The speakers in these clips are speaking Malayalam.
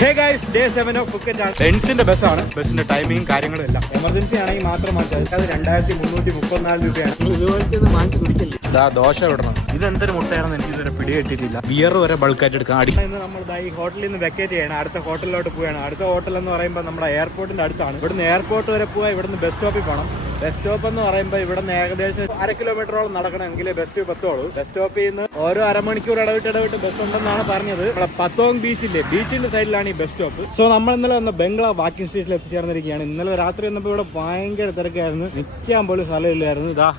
Hey guys, day 7 of Phuket ആണ്. ബെൻസിന്റെ ബസ്സാണ്. ബസ്സിന്റെ ടൈമിങ് കാര്യങ്ങളും എല്ലാം എമർജൻസി ആണെങ്കിൽ മാത്രം മാറ്റാം. അത് 2334 രൂപയാണ്. ഇതുപോലത്തെ വാങ്ങിച്ച് കുടിക്കില്ല. ഇതാ ദോശ വിടണം. ഇതെന്തൊരു മുട്ടയാണെന്ന് എനിക്ക് ഇതുവരെ പിടി കിട്ടിയിട്ടില്ല. ബിയർ വരെ ബൾക്കായിട്ട് എടുക്കാം. ഇന്ന് നമ്മൾ ഈ ഹോട്ടലിൽ നിന്ന് വെക്കേറ്റ് ചെയ്യണം. അടുത്ത ഹോട്ടലിലോട്ട് പോവുകയാണ്. അടുത്ത ഹോട്ടൽ എന്ന് പറയുമ്പോൾ നമ്മുടെ എയർപോർട്ടിന്റെ അടുത്താണ്. ഇവിടുന്ന് എയർപോർട്ട് വരെ പോവാ. ഇവിടുന്ന് ബസ് സ്റ്റോപ്പിൽ പോകണം. ബസ് സ്റ്റോപ്പ് എന്ന് പറയുമ്പോൾ ഇവിടുന്ന് ഏകദേശം 1/2 കിലോമീറ്ററോളം നടക്കണമെങ്കിൽ ബസ് സ്റ്റോപ്പ് എത്തുള്ളൂ. ബസ് സ്റ്റോപ്പിൽ നിന്ന് ഓരോ അരമണിക്കൂർ ഇടവിട്ട് ബസ് ഉണ്ടെന്നാണ് പറഞ്ഞത്. നമ്മുടെ പത്തോങ് ബീച്ചില്ലേ, ബീച്ചിന്റെ സൈഡിലാണ് ഈ ബസ് സ്റ്റോപ്പ്. സോ നമ്മൾ ഇന്നലെ വന്ന ബംഗ്ലാ വാക്കിംഗ് സ്ട്രീറ്റിൽ എത്തിച്ചേർന്നിരിക്കുകയാണ്. ഇന്നലെ രാത്രി വന്നപ്പോൾ ഇവിടെ ഭയങ്കര തിരക്കായിരുന്നു. നിൽക്കാൻ പോലും സ്ഥലമില്ലായിരുന്നു. ഇതാ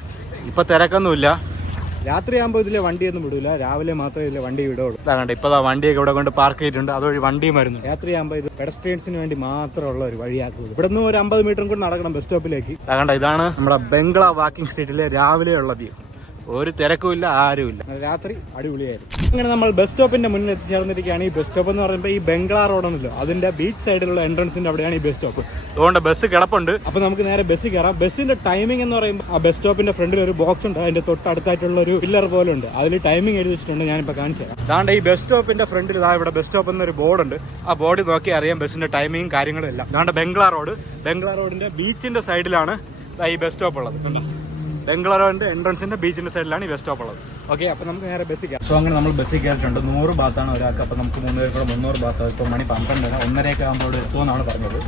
ഇപ്പൊ തിരക്കൊന്നുമില്ല. രാത്രിയാകുമ്പോൾ ഇതിലെ വണ്ടിയൊന്നും വിടൂല, രാവിലെ മാത്രമേ ഇതിലെ വണ്ടി വിടുള്ളൂ. അതാണ്ട് ഇപ്പൊ വണ്ടിയൊക്കെ ഇവിടെ കൊണ്ട് പാർക്ക് ചെയ്തിട്ടുണ്ട്. അതുവഴി വണ്ടിയും വരുന്നു. രാത്രിയാകുമ്പോൾ ഇത് പെഡസ്ട്രിയൻസിന് വേണ്ടി മാത്രമുള്ള ഒരു വഴിയാക്കുന്നത്. ഇവിടെ നിന്ന് ഒരു 50 മീറ്ററും കൂടി നടക്കണം ബസ് സ്റ്റോപ്പിലേക്ക്. അതാണ്ട് ഇതാണ് നമ്മുടെ ബംഗ്ലാ വാക്കിംഗ് സ്ട്രീറ്റിലെ രാവിലെയുള്ള വ്യൂ. ഒരു തിരക്കുമില്ല, ആരുമില്ല. രാത്രി അടിപൊളിയായിരുന്നു. അങ്ങനെ നമ്മൾ ബസ് സ്റ്റോപ്പിന്റെ മുന്നിൽ എത്തിച്ചേർന്നിരിക്കുകയാണ്. ഈ ബസ് സ്റ്റോപ്പ് എന്ന് പറയുമ്പോൾ ഈ ബംഗ്ലാ റോഡാണല്ലോ, അതിന്റെ ബീച്ച് സൈഡിലുള്ള എൻട്രൻസിന്റെ അവിടെയാണ് ഈ ബസ് സ്റ്റോപ്പ്. അതുകൊണ്ട് ബസ് കിടപ്പുണ്ട്. അപ്പൊ നമുക്ക് നേരെ ബസ്സിൽ കയറാം. ബസ്സിന്റെ ടൈമിംഗ് എന്ന് പറയുമ്പോൾ ആ ബസ് സ്റ്റോപ്പിന്റെ ഫ്രണ്ടിൽ ഒരു ബോക്സ് ഉണ്ട്. അതിന്റെ തൊട്ടടുത്തായിട്ടുള്ള ഒരു പില്ലർ പോലെ ഉണ്ട്. അതിൽ ടൈമിംഗ് എഴുതി വെച്ചിട്ടുണ്ട്. ഞാനിപ്പോൾ കാണിച്ചു തരാം. അതാണ്ട് ഈ ബസ് സ്റ്റോപ്പിന്റെ ഫ്രണ്ടിൽ ഇവിടെ ബസ് സ്റ്റോപ്പ് എന്നൊരു ബോർഡ് ഉണ്ട്. ആ ബോർഡിൽ നോക്കി അറിയാം ബസ്സിന്റെ ടൈമിംഗ് കാര്യങ്ങളും എല്ലാം. അതാണ്ട് ബംഗ്ലാ റോഡിന്റെ ബീച്ചിന്റെ സൈഡിലാണ് ഈ ബസ് സ്റ്റോപ്പ് ഉള്ളത്. ബംഗ്ലാറോന്റെ എൻട്രൻസിന്റെ ബീച്ചിന്റെ സൈഡിലാണ് ഈ ബസ് സ്റ്റോപ്പ് ഉള്ളത്. ഓക്കെ, അപ്പൊ നമുക്ക് നേരെ ബസ്സിൽ കയറാം. സോ അങ്ങനെ നമ്മൾ ബസ്സിൽ കയറിയിട്ടുണ്ട്. 100 ബാത്താണ് ഒരാൾക്ക്. അപ്പൊ നമുക്ക് 3 പേർ കൂടെ 300 ബാത്ത്. ഇപ്പോൾ മണി 12 1:30 ആകുമ്പോൾ എത്തുമെന്നാണ് പറഞ്ഞത്.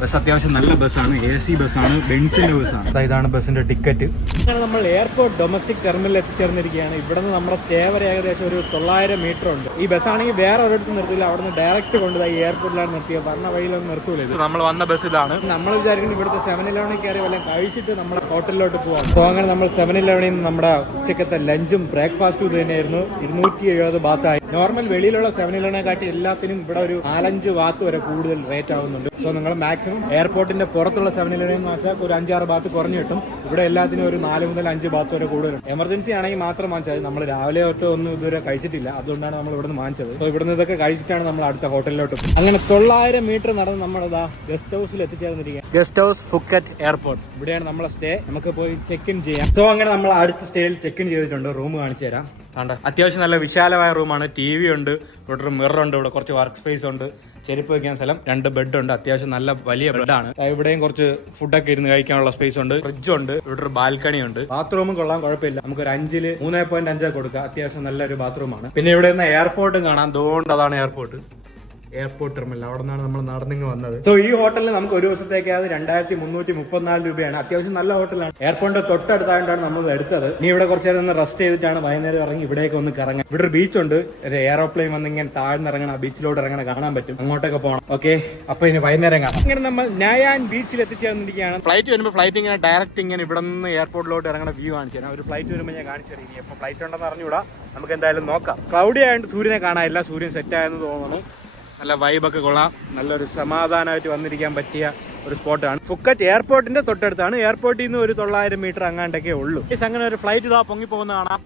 ബസ് അത്യാവശ്യം നല്ല ബസ്സാണ്, AC ബസ്സാണ്, ബെൻസിന്റെ ബസ്സാണ്. ഇതാണ് ബസ്സിന്റെ ടിക്കറ്റ്. അങ്ങനെ നമ്മൾ എയർപോർട്ട് ഡൊമസ്റ്റിക് ടെർമിനലിൽ എത്തിച്ചേർന്നിരിക്കുകയാണ്. ഇവിടെ നിന്ന് നമ്മുടെ സ്റ്റേ വരെ ഏകദേശം ഒരു 900 മീറ്റർ ഉണ്ട്. ഈ ബസ്സാണെങ്കിൽ വേറെ ഒരിടത്ത് നിർത്തില്ല, അവിടെ നിന്ന് ഡയറക്റ്റ് കൊണ്ടുപോയി ഈ എയർപോർട്ടിലാണ് നിർത്തിയത്. പറഞ്ഞ വഴിയിലൊന്നും നിർത്തൂല. ഇത് നമ്മൾ വന്ന ബസ് ഇതാണ്. നമ്മൾ വിചാരിക്കുന്നത് ഇവിടുത്തെ 7-Eleven കയറി വല്ലതും കഴിച്ചിട്ട് നമ്മുടെ ഹോട്ടലിലോട്ട് പോകാം. സോ അങ്ങനെ നമ്മൾ 7-Eleven നമ്മുടെ ഉച്ചക്കത്തെ ലഞ്ചും ബ്രേക്ക്ഫാസ്റ്റും ഇത് തന്നെയായിരുന്നു. 270 ബാത്തായി. നോർമൽ വെളിയിലുള്ള 7-Eleven കാട്ടി എല്ലാത്തിനും ഇവിടെ ഒരു 4-5 ബാത്ത് വരെ കൂടുതൽ റേറ്റ് ആവുന്നുണ്ട്. സോ നിങ്ങൾ മാക്സിമം എയർപോർട്ടിന്റെ പുറത്തുള്ള 7-Eleven എന്ന് വെച്ചാൽ ഒരു 5-6 ബാത്ത് കുറഞ്ഞു കിട്ടും. ഇവിടെ എല്ലാത്തിനും ഒരു 4 മുതൽ 5 ബാത്ത് വരെ കൂടുതലുണ്ട്. എമർജൻസി ആണെങ്കിൽ മാത്രം വാങ്ങിച്ചത്. നമ്മൾ രാവിലെ തൊട്ട് ഒന്നും ഇതുവരെ കഴിച്ചിട്ടില്ല, അതുകൊണ്ടാണ് നമ്മൾ ഇവിടുന്ന് വാങ്ങിച്ചത്. സോ ഇവിടുന്ന് ഇതൊക്കെ കഴിച്ചിട്ടാണ് നമ്മൾ അടുത്ത ഹോട്ടലിലോട്ട് പോകുന്നത്. അങ്ങനെ 900 മീറ്റർ നടന്ന് നമ്മളിതാ ഗസ്റ്റ് ഹൗസിൽ എത്തിച്ചേർന്നിരിക്കുക. Guest house Phuket airport. ഇവിടെയാണ് നമ്മളെ സ്റ്റേ. നമുക്ക് പോയി ചെക്ക് ഇൻ ചെയ്യാം. സോ അങ്ങനെ നമ്മൾ അടുത്ത സ്റ്റേയിൽ ചെക്ക് ഇൻ ചെയ്തിട്ടുണ്ട്. റൂം കാണിച്ചു തരാം. അത്യാവശ്യം നല്ല വിശാലമായ റൂമാണ്. TV ഉണ്ട്, ഇവിടെ ഒരു മിറർ ഉണ്ട്, ഇവിടെ കുറച്ച് വർക്ക് സ്പേസ് ഉണ്ട്, ചെരുപ്പ് വെക്കാൻ സ്ഥലം, 2 ബെഡ് ഉണ്ട്. അത്യാവശ്യം നല്ല വലിയ ബെഡാണ്. ഇവിടെയും കുറച്ച് ഫുഡൊക്കെ ഇരുന്ന് കഴിക്കാനുള്ള സ്പേസ് ഉണ്ട്. ഫ്രിഡ്ജ് ഉണ്ട്, ഇവിടെ ഒരു ബാൽക്കണി ഉണ്ട്. ബാത്റൂമും കൊള്ളാൻ കുഴപ്പമില്ല. നമുക്ക് ഒരു 5-ൽ 3.5 കൊടുക്കാം. അത്യാവശ്യം നല്ലൊരു ബാത്റൂമാണ്. പിന്നെ ഇവിടെ നിന്ന് എയർപോർട്ടും കാണാം. അതുകൊണ്ട് അതാണ് എയർപോർട്ട് ടെർമിനൽ. അവിടെ നിന്നാണ് നമ്മൾ നടന്നിങ്ങ് വന്നത്. സോ ഈ ഹോട്ടലിൽ നമുക്ക് ഒരു ദിവസത്തേക്ക് 2334 രൂപയാണ്. അത്യാവശ്യം നല്ല ഹോട്ടലാണ്. എയർപോർട്ടിന്റെ തൊട്ടടുത്തായിട്ടാണ് നമ്മൾ എടുത്തത്. ഇനി ഇവിടെ കുറച്ച് നേരം ഒന്ന് റെസ്റ്റ് ചെയ്തിട്ടാണ് വൈകുന്നേരം ഇറങ്ങി ഇവിടേക്ക് ഒന്ന് കറങ്ങാം. ഇവിടെ ഒരു ബീച്ച് ഉണ്ട്. ഒരു എയറോപ്ലെയിൻ വന്നിങ്ങനെ താഴ്ന്നിറങ്ങണം, ആ ബീച്ചിലോട്ട് ഇറങ്ങണ കാണാൻ പറ്റും. അങ്ങോട്ടൊക്കെ പോകണം. ഓക്കെ, അപ്പൊ ഇനി വൈകുന്നേരം കാണാം. ഇങ്ങനെ നമ്മൾ നയാൻ ബീച്ചിൽ എത്തിച്ചേർന്നിരിക്കുകയാണ്. ഫ്ലൈറ്റ് വരുമ്പോൾ ഫ്ലൈറ്റ് ഇങ്ങനെ ഡയറക്റ്റ് ഇങ്ങനെ ഇവിടെ നിന്ന് എയർപോർട്ടിലോട്ട് ഇറങ്ങണ വ്യൂ കാണിച്ചു തരാം. ഒരു ഫ്ലൈറ്റ് വരുമ്പോൾ ഞാൻ കാണിച്ചു തരാം. ഇനി എപ്പോൾ ഫ്ലൈറ്റ് ഉണ്ടെന്ന് അറിഞ്ഞൂടാ. നമുക്ക് എന്തായാലും നോക്കാം. ക്ലൗഡി ആയതുകൊണ്ട് സൂര്യനെ കാണാനില്ല. സൂര്യൻ സെറ്റ് ആയെന്ന് തോന്നുന്നു. നല്ല വൈബൊക്കെ കൊള്ളാം. നല്ലൊരു സമാധാനമായിട്ട് വന്നിരിക്കാൻ പറ്റിയ ഒരു സ്പോട്ടാണ്. ഫുക്കറ്റ് എയർപോർട്ടിന്റെ തൊട്ടടുത്താണ്. എയർപോർട്ടിൽ നിന്ന് ഒരു 900 മീറ്റർ അങ്ങാണ്ടൊക്കെ ഉള്ളൂ. അങ്ങനെ ഒരു ഫ്ലൈറ്റ് ഇതാ പൊങ്ങി പോകുന്ന കാണാം.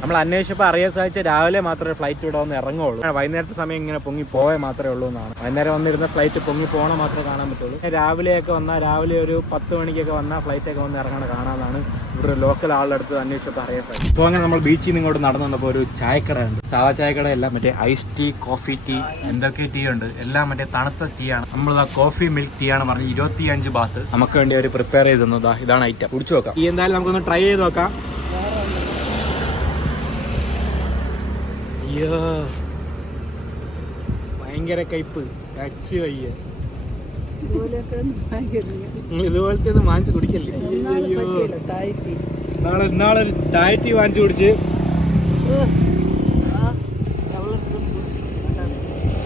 നമ്മൾ അന്വേഷിച്ചപ്പോൾ അറിയാൻ സാധിച്ച രാവിലെ മാത്രമേ ഫ്ലൈറ്റ് ഇവിടെ വന്ന് ഇറങ്ങുള്ളൂ. വൈകുന്നേരത്തെ സമയം ഇങ്ങനെ പൊങ്ങി പോയാൽ മാത്രമേ ഉള്ളൂ എന്നാണ്. വൈകുന്നേരം വന്നിരുന്ന ഫ്ലൈറ്റ് പൊങ്ങി പോകണം മാത്രമേ കാണാൻ പറ്റുള്ളൂ. രാവിലെയൊക്കെ വന്നാൽ രാവിലെ ഒരു 10 മണിക്കൊക്കെ വന്നാൽ ഫ്ലൈറ്റൊക്കെ വന്ന് ഇറങ്ങണ കാണാമെന്നാണ് ഇവിടെ ലോക്കൽ ആളുടെ അടുത്ത് അന്വേഷിച്ചപ്പോൾ അറിയാൻ സാധിക്കും. അപ്പോൾ അങ്ങനെ നമ്മൾ ബീച്ചിൽ നിന്ന് ഇങ്ങോട്ട് നടന്നു വന്നപ്പോൾ ഒരു ചായക്കട ഉണ്ട്. സാധാ ചായക്കടയല്ല, മറ്റേ ഐസ് ടീ, കോഫി ടീ, എന്തൊക്കെ ടീ ഉണ്ട്. എല്ലാം മറ്റേ തണുത്ത ടീ ആണ്. നമ്മൾ കോഫി മിൽക്ക് ടീ ആണ് പറഞ്ഞ് 25 ബാത്ത് നമുക്ക് വേണ്ടി അവർ പ്രിപ്പയർ ചെയ്ത് തന്നതാ. ഇതാണ് ഐറ്റം. കുടിച്ചു നോക്കാം. ഈ എന്തായാലും നമുക്കൊന്ന് ട്രൈ ചെയ്ത് നോക്കാം. ഭയങ്കര കയ്പ്, കച്ചി വയ്യ. ഇതുപോലത്തെ ഒന്നും വാങ്ങിച്ചു കുടിക്കല്ലേ. ഇന്നാളൊരു ഡയറ്റി വാങ്ങിച്ചു കുടിച്ച്.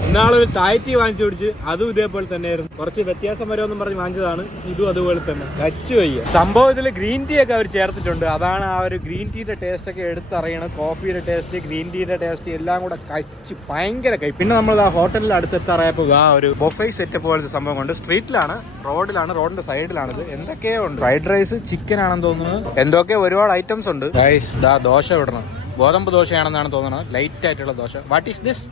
ഇന്നാളൊരു തായ്റ്റി വാങ്ങിച്ചു പിടിച്ച്. അതും ഇതേപോലെ തന്നെയായിരുന്നു. കുറച്ച് വ്യത്യാസം വരുമെന്നും പറഞ്ഞ് വാങ്ങിച്ചതാണ്. ഇതും അതുപോലെ തന്നെ കച്ചു വയ്യ. സംഭവം ഇതിൽ ഗ്രീൻ ടീ ഒക്കെ അവർ ചേർത്തിട്ടുണ്ട്. അതാണ് ആ ഒരു ഗ്രീൻ ടീയുടെ ടേസ്റ്റ് ഒക്കെ എടുത്തറിയണം. കോഫിയുടെ ടേസ്റ്റ്, ഗ്രീൻ ടീയുടെ ടേസ്റ്റ് എല്ലാം കൂടെ കച്ച് ഭയങ്കര കൈ. പിന്നെ നമ്മൾ ആ ഹോട്ടലിൽ അടുത്തെത്താറായപ്പോൾ ആ ഒരു ബൊഫേ സെറ്റപ്പ് പോലത്തെ സംഭവം കൊണ്ട് സ്ട്രീറ്റിലാണ്, റോഡിന്റെ സൈഡിലാണിത്. എന്തൊക്കെയോ ഉണ്ട്. ഫ്രൈഡ് റൈസ്, ചിക്കൻ ആണെന്ന് തോന്നുന്നു. എന്തൊക്കെ ഒരുപാട് ഐറ്റംസ് ഉണ്ട്. ദോശ വിടണം. ഗോതമ്പ് ദോശയാണെന്നാണ് തോന്നുന്നത്. ലൈറ്റ് ആയിട്ടുള്ള dosa. What is this?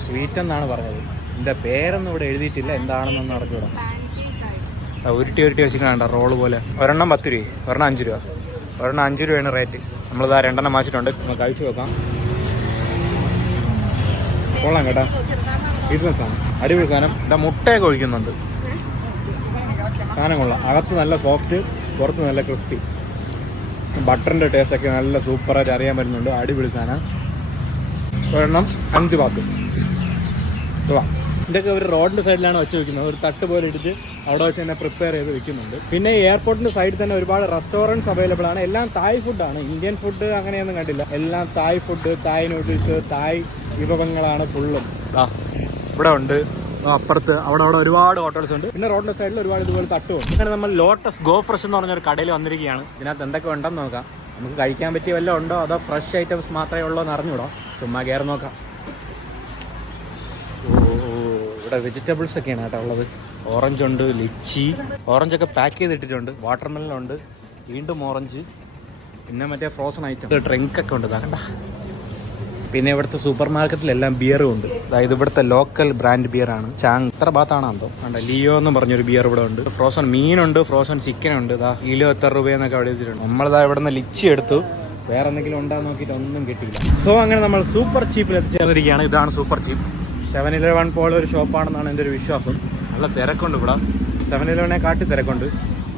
Sweet എന്നാണ് പറഞ്ഞത്. എന്റെ പേരൊന്നും ഇവിടെ എഴുതിയിട്ടില്ല. എന്താണെന്നൊന്നും അറിഞ്ഞൂടാ. ഉരുട്ടി വെച്ചിട്ട് റോള് പോലെ. ഒരെണ്ണം 10 രൂപ, ഒരെണ്ണം 5 രൂപ. ഒരെണ്ണം 5 രൂപയാണ് റേറ്റ്. നമ്മളിതാ 2 വാങ്ങിച്ചിട്ടുണ്ട്. നമുക്ക് കഴിച്ചു നോക്കാം. കൊള്ളാം കേട്ടോ, ഇരുന്ന സാധനം, അടിപൊളി സാധനം. എന്താ മുട്ടയൊക്കെ ഒഴിക്കുന്നുണ്ട്. സാധനം കൊള്ളാം. അകത്ത് നല്ല സോഫ്റ്റ്, പുറത്ത് നല്ല ക്രിസ്പി. ബട്ടറിൻ്റെ ടേസ്റ്റൊക്കെ നല്ല സൂപ്പറായിട്ട് അറിയാൻ പറ്റുന്നുണ്ട്. അടിപൊളി സാധനം. ഒരെണ്ണം 5 ബാത്ത്. ഇതൊക്കെ ഒരു റോഡിൻ്റെ സൈഡിലാണ് വെച്ച് വെക്കുന്നത്. ഒരു തട്ട് പോലെ ഇട്ടിട്ട് അവിടെ വെച്ച് തന്നെ പ്രിപ്പയർ ചെയ്ത് വെക്കുന്നുണ്ട്. പിന്നെ എയർപോർട്ടിൻ്റെ സൈഡിൽ തന്നെ ഒരുപാട് റെസ്റ്റോറൻറ്റ്സ് അവൈലബിൾ ആണ്. എല്ലാം തായ് ഫുഡാണ്. ഇന്ത്യൻ ഫുഡ് അങ്ങനെയൊന്നും കണ്ടില്ല. എല്ലാം തായ് ഫുഡ്, തായ് നൂഡിൽസ്, തായ് വിഭവങ്ങളാണ് ഫുള്ളും. ഇവിടെ ഉണ്ട്, അപ്പുറത്ത് അവിടെ ഒരുപാട് ഹോട്ടൽസ് ഉണ്ട്. പിന്നെ റോഡിൻ്റെ സൈഡിൽ ഒരുപാട് ഇതുപോലെ തട്ടുമുണ്ട്. അങ്ങനെ നമ്മൾ ലോട്ടസ് ഗോ ഫ്രഷ് എന്ന് പറഞ്ഞൊരു കടയിൽ വന്നിരിക്കുകയാണ്. ഇതിനകത്ത് എന്തൊക്കെ ഉണ്ടെന്ന് നോക്കാം. നമുക്ക് കഴിക്കാൻ പറ്റിയ വല്ലതും ഉണ്ടോ അതോ ഫ്രഷ് ഐറ്റംസ് മാത്രമേ ഉള്ളൂ എന്ന് അറിഞ്ഞൂടോ. ചുമ്മാ കയറി നോക്കാം. ഇവിടെ വെജിറ്റബിൾസ് ഒക്കെയാണ് കേട്ടോ ഉള്ളത്. ഓറഞ്ച് ഉണ്ട്, ലിച്ചി, ഓറഞ്ചൊക്കെ പാക്ക് ചെയ്തിട്ടിട്ടുണ്ട്. വാട്ടർമെലൺ ഉണ്ട്, വീണ്ടും ഓറഞ്ച്, പിന്നെ മറ്റേ ഫ്രോസൺ ഐറ്റം, ഡ്രിങ്ക് ഒക്കെ ഉണ്ട് കണ്ട. പിന്നെ ഇവിടുത്തെ സൂപ്പർ മാർക്കറ്റിലെല്ലാം ബിയറും ഉണ്ട്. അതായത് ഇവിടുത്തെ ലോക്കൽ ബ്രാൻഡ് ബിയറാണ് ചാങ്. ഇത്ര ഭാഗത്താണോ കണ്ട, ലിയോ എന്ന് പറഞ്ഞൊരു ബിയർ ഇവിടെ ഉണ്ട്. ഫ്രോസൺ മീനുണ്ട്, ഫ്രോസൺ ചിക്കൻ ഉണ്ട്. ഇതാ കിലോ എത്ര രൂപയെന്നൊക്കെ അവിടെ എഴുതിയിട്ടുണ്ട്. നമ്മളിതാ ഇവിടെ നിന്ന് ലിച്ചി എടുത്തു. വേറെ എന്തെങ്കിലും ഉണ്ടാകുന്ന നോക്കിയിട്ട് ഒന്നും കിട്ടിയില്ല. സോ അങ്ങനെ നമ്മൾ സൂപ്പർ ചീപ്പിൽ എത്തിച്ചേർന്നിരിക്കുകയാണ്. ഇതാണ് സൂപ്പർ ചീപ്പ്. 7-Eleven പോലെ ഒരു ഷോപ്പാണെന്നാണ് എൻ്റെ ഒരു വിശ്വാസം. നല്ല തിരക്കുണ്ട് ഇവിടെ. 7-Eleven കാട്ടി തിരക്കുണ്ട്.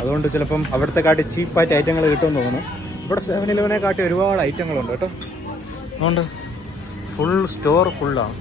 അതുകൊണ്ട് ചിലപ്പം അവിടുത്തെ കാട്ടി ചീപ്പായിട്ട് ഐറ്റങ്ങൾ കിട്ടുമെന്ന് തോന്നുന്നു. ഇവിടെ 7-Eleven കാട്ടി ഒരുപാട് ഐറ്റങ്ങളുണ്ട് കേട്ടോ. അതുകൊണ്ട് ഫുൾ സ്റ്റോർ ഫുള്ളാണ്.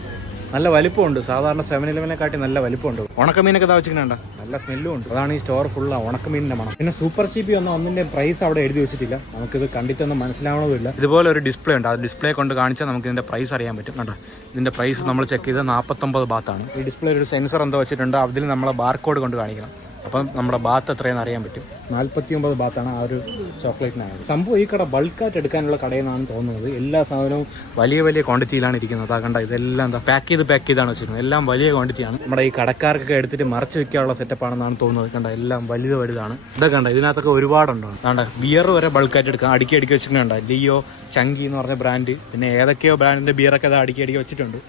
നല്ല വലിപ്പമുണ്ട്. സാധാരണ 7-Eleven കാട്ടി നല്ല വലിപ്പമുണ്ട്. ഉണക്കമീനൊക്കെ ഇതാ വെച്ചിട്ടുണ്ടോ, നല്ല സ്മെല്ലും ഉണ്ട്. അതാണ് ഈ സ്റ്റോർ ഫുള്ളാണ് ഉണക്കമീനിൻ്റെ മണം. പിന്നെ സൂപ്പർ ചീപ്പി ഒന്നിൻ്റെ പ്രൈസ് അവിടെ എഴുതി വെച്ചിട്ടില്ല. നമുക്കിത് കണ്ടിട്ടൊന്നും മനസ്സിലാവണമില്ല. ഇതുപോലെ ഒരു ഡിസ്പ്ലേ ഉണ്ട്. ആ ഡിസ്പ്ലേ കൊണ്ട് കാണിച്ചാൽ നമുക്ക് ഇതിൻ്റെ പ്രൈസ് അറിയാൻ പറ്റും. കണ്ടോ, ഇതിൻ്റെ പ്രൈസ് നമ്മൾ ചെക്ക് ചെയ്ത് 49 ബാത്താണ്. ഈ ഡിസ്പ്ലേ ഒരു സെൻസർ എന്തോ വെച്ചിട്ടുണ്ട്. അതിൽ നമ്മളെ ബാർകോഡ് കൊണ്ട് കാണിക്കണം. അപ്പം നമ്മുടെ ബാത്ത് എത്രയെന്ന് അറിയാൻ പറ്റും. 49 ബാത്താണ് ആ ഒരു ചോക്ലേറ്റിനായത്. സംഭവം ഈ കട ബൾക്കായിട്ട് എടുക്കാനുള്ള കടയെന്നാണ് തോന്നുന്നത്. എല്ലാ സാധനവും വലിയ വലിയ ക്വാണ്ടിറ്റിയിലാണ് ഇരിക്കുന്നത്. അതാ കണ്ട, ഇതെല്ലാം എന്താ പാക്ക് ചെയ്താണ് വെച്ചിരിക്കുന്നത്. എല്ലാം വലിയ ക്വാണ്ടിറ്റിയാണ്. നമ്മുടെ ഈ കടക്കാർക്കൊക്കെ എടുത്തിട്ട് മറച്ച് വെക്കാനുള്ള സെറ്റപ്പാണെന്നാണ് തോന്നുന്നത്. കണ്ട, എല്ലാം വലുതാണ്. ഇതൊക്കെ കണ്ട, ഇതിനകത്തൊക്കെ ഒരുപാടുണ്ടോ. കണ്ട, ബിയർ വരെ ബൾക്കായിട്ട് എടുക്കാം. അടുക്കി വെച്ചിട്ടുണ്ട്. ലിയോ, ചങ്കി എന്ന് പറഞ്ഞ ബ്രാൻഡ്, പിന്നെ ഏതൊക്കെയോ ബ്രാൻഡിൻ്റെ ബിയറൊക്കെ അത് അടുക്കി വെച്ചിട്ടുണ്ട്.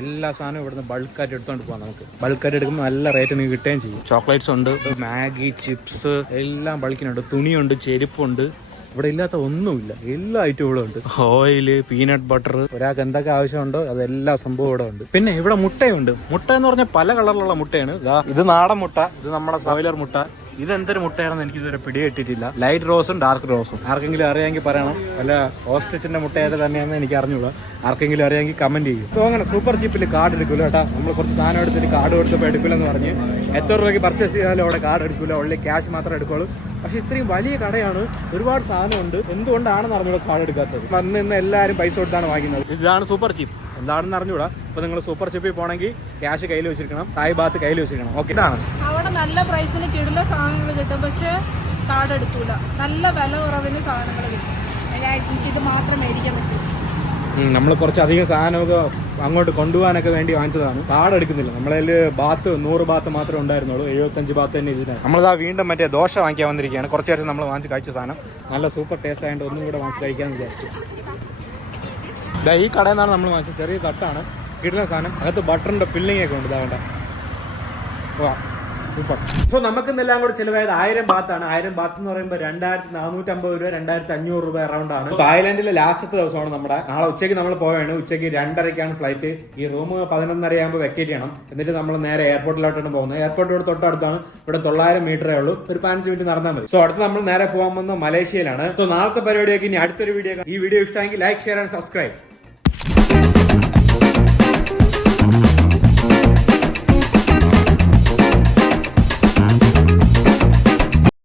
എല്ലാ സാധനവും ഇവിടുന്ന് ബൾക്കായിട്ട് എടുത്തോണ്ട് പോകാം. നമുക്ക് ബൾക്കായിട്ട് എടുക്കുമ്പോൾ നല്ല റേറ്റിന് കിട്ടുകയും ചെയ്യും. ചോക്ലേറ്റ്സ് ഉണ്ട്, മാഗി, ചിപ്സ് എല്ലാം ബൾക്കിനുണ്ട്. തുണിയുണ്ട്, ചെരുപ്പുണ്ട്. ഇവിടെ ഇല്ലാത്ത ഒന്നുമില്ല. എല്ലാ ഐറ്റവും ഉണ്ട്. ഓയില്, പീനട്ട് ബട്ടർ, ഒരാൾക്ക് എന്തൊക്കെ ആവശ്യമുണ്ടോ അതെല്ലാ സംഭവം ഇവിടെ ഉണ്ട്. പിന്നെ ഇവിടെ മുട്ടയുണ്ട്. മുട്ട എന്ന് പറഞ്ഞാൽ പല കളറിലുള്ള മുട്ടയാണ്. ഇത് നാടൻ മുട്ട, ഇത് നമ്മുടെ ബോയിലർ മുട്ട. ഇതെന്തൊരു മുട്ടയാണെന്ന് എനിക്ക് ഇതുവരെ പിടികിട്ടിട്ടില്ല. ലൈറ്റ് റോസും ഡാർക്ക് റോസും. ആർക്കെങ്കിലും അറിയാമെങ്കിൽ പറയണം. വല്ല ഓസ്ട്രിച്ചിന്റെ മുട്ടയായിട്ട് തന്നെയാണെന്ന് എനിക്ക് അറിഞ്ഞൂടാ. ആർക്കെങ്കിലും അറിയാമെങ്കിൽ കമന്റ് ചെയ്യും. സോ അങ്ങനെ സൂപ്പർ ചീപ്പിൽ കാർഡ് എടുക്കില്ല കേട്ടോ. നമ്മൾ കുറച്ച് സാധനം എടുത്തിട്ട് കാർഡ് കൊടുത്തപ്പോൾ എടുക്കില്ലെന്ന് പറഞ്ഞ് എത്ര രൂപയ്ക്ക് പർച്ചേസ് ചെയ്താലും അവിടെ കാർഡ് എടുക്കില്ല. ഉള്ളി ക്യാഷ് മാത്രമേ എടുക്കുള്ളൂ. പക്ഷെ ഇത്രയും വലിയ കടയാണ്, ഒരുപാട് സാധനമുണ്ട്. എന്തുകൊണ്ടാണെന്ന് അറിഞ്ഞൂടാ കാർഡ് എടുക്കാത്തത്. വന്ന് എല്ലാവരും പൈസ കൊടുത്താണ് വാങ്ങിക്കുന്നത്. ഇതാണ് സൂപ്പർ ചീപ്പ്. എന്താണെന്ന് അറിഞ്ഞൂടാ. അപ്പൊ നിങ്ങൾ സൂപ്പർ ചീപ്പിൽ പോകണമെങ്കിൽ ക്യാഷ് കയ്യിൽ വെച്ചിരിക്കണം, തായ് ബാത്ത് കയ്യിൽ വെച്ചിരിക്കണം. ഓക്കെ, ഇതാണ് അവിടെ നല്ല പ്രൈസിന് കിടില സാധനങ്ങൾ കിട്ടും. പക്ഷെ കാർഡ് എടുക്കൂല. നല്ല വില കുറവിന് സാധനങ്ങൾ കിട്ടും. ഇത് മാത്രം മേടിക്കാൻ പറ്റും. നമ്മൾ കുറച്ചധികം സാധനമൊക്കെ അങ്ങോട്ട് കൊണ്ടുപോകാനൊക്കെ വേണ്ടി വാങ്ങിച്ചതാണ്. കാർഡ് എടുക്കുന്നില്ല. നമ്മളതിൽ ബാത്ത് 100 ബാത്ത് മാത്രമേ ഉണ്ടായിരുന്നുള്ളൂ. 75 ബാത്ത് തന്നെ ഇതിനാണ്. നമ്മളിതാ വീണ്ടും മറ്റേ ദോശ വാങ്ങിക്കാൻ വന്നിരിക്കുകയാണ്. കുറച്ച് നേരം നമ്മൾ വാങ്ങിച്ച് കഴിച്ച സാധനം നല്ല സൂപ്പർ ടേസ്റ്റ് ആയതുകൊണ്ട് ഒന്നും കൂടെ വാങ്ങിച്ച് കഴിക്കാമെന്ന് വിചാരിച്ചു. ഈ കടയിൽ നിന്നാണ് നമ്മൾ വാങ്ങിച്ചത്. ചെറിയ തട്ടാണ്, കിട്ടുന്ന സാധനം. അകത്ത് ബട്ടറിൻ്റെ ഫില്ലിംഗ് ഒക്കെ ഉണ്ട്. ഇതാവേണ്ട സൂപ്പർ. സോ നമുക്കിന്നെല്ലാം കൂടെ ചിലവായത് 1000 ബാത്താണ്. 1000 ബാത്ത് എന്ന് പറയുമ്പോൾ 2450 രൂപ, 2500 രൂപ അറൗണ്ട് ആണ്. തായ്ലാൻഡിലെ ലാസ്റ്റത്തെ ദിവസമാണ് നമ്മുടെ. നാളെ ഉച്ചയ്ക്ക് നമ്മൾ പോവുകയാണ്. ഉച്ചയ്ക്ക് 2:30ക്കാണ് ഫ്ലൈറ്റ്. ഈ റൂം 11:30 ആകുമ്പോൾ വെക്കേറ്റ് ചെയ്യണം. എന്നിട്ട് നമ്മൾ നേരെ എയർപോർട്ടിലോട്ടാണ് പോകുന്നത്. എയർപോർട്ട് ഇവിടെ തൊട്ടടുത്താണ്. ഇവിടെ 900 മീറ്ററേ ഉള്ളൂ. ഒരു 15 മിനിറ്റ് നടന്നാൽ മതി. സോ അടുത്ത് നമ്മൾ നേരെ പോകാൻ പോകുന്നത് മലേഷ്യയിലാണ്. സോ നാളത്തെ പരിപാടിയൊക്കെ ഇനി അടുത്തൊരു വീഡിയോ. ഈ വീഡിയോ ഇഷ്ടമെങ്കിൽ ലൈക്ക്, ഷെയർ ആൻഡ് സബ്സ്ക്രൈബ്.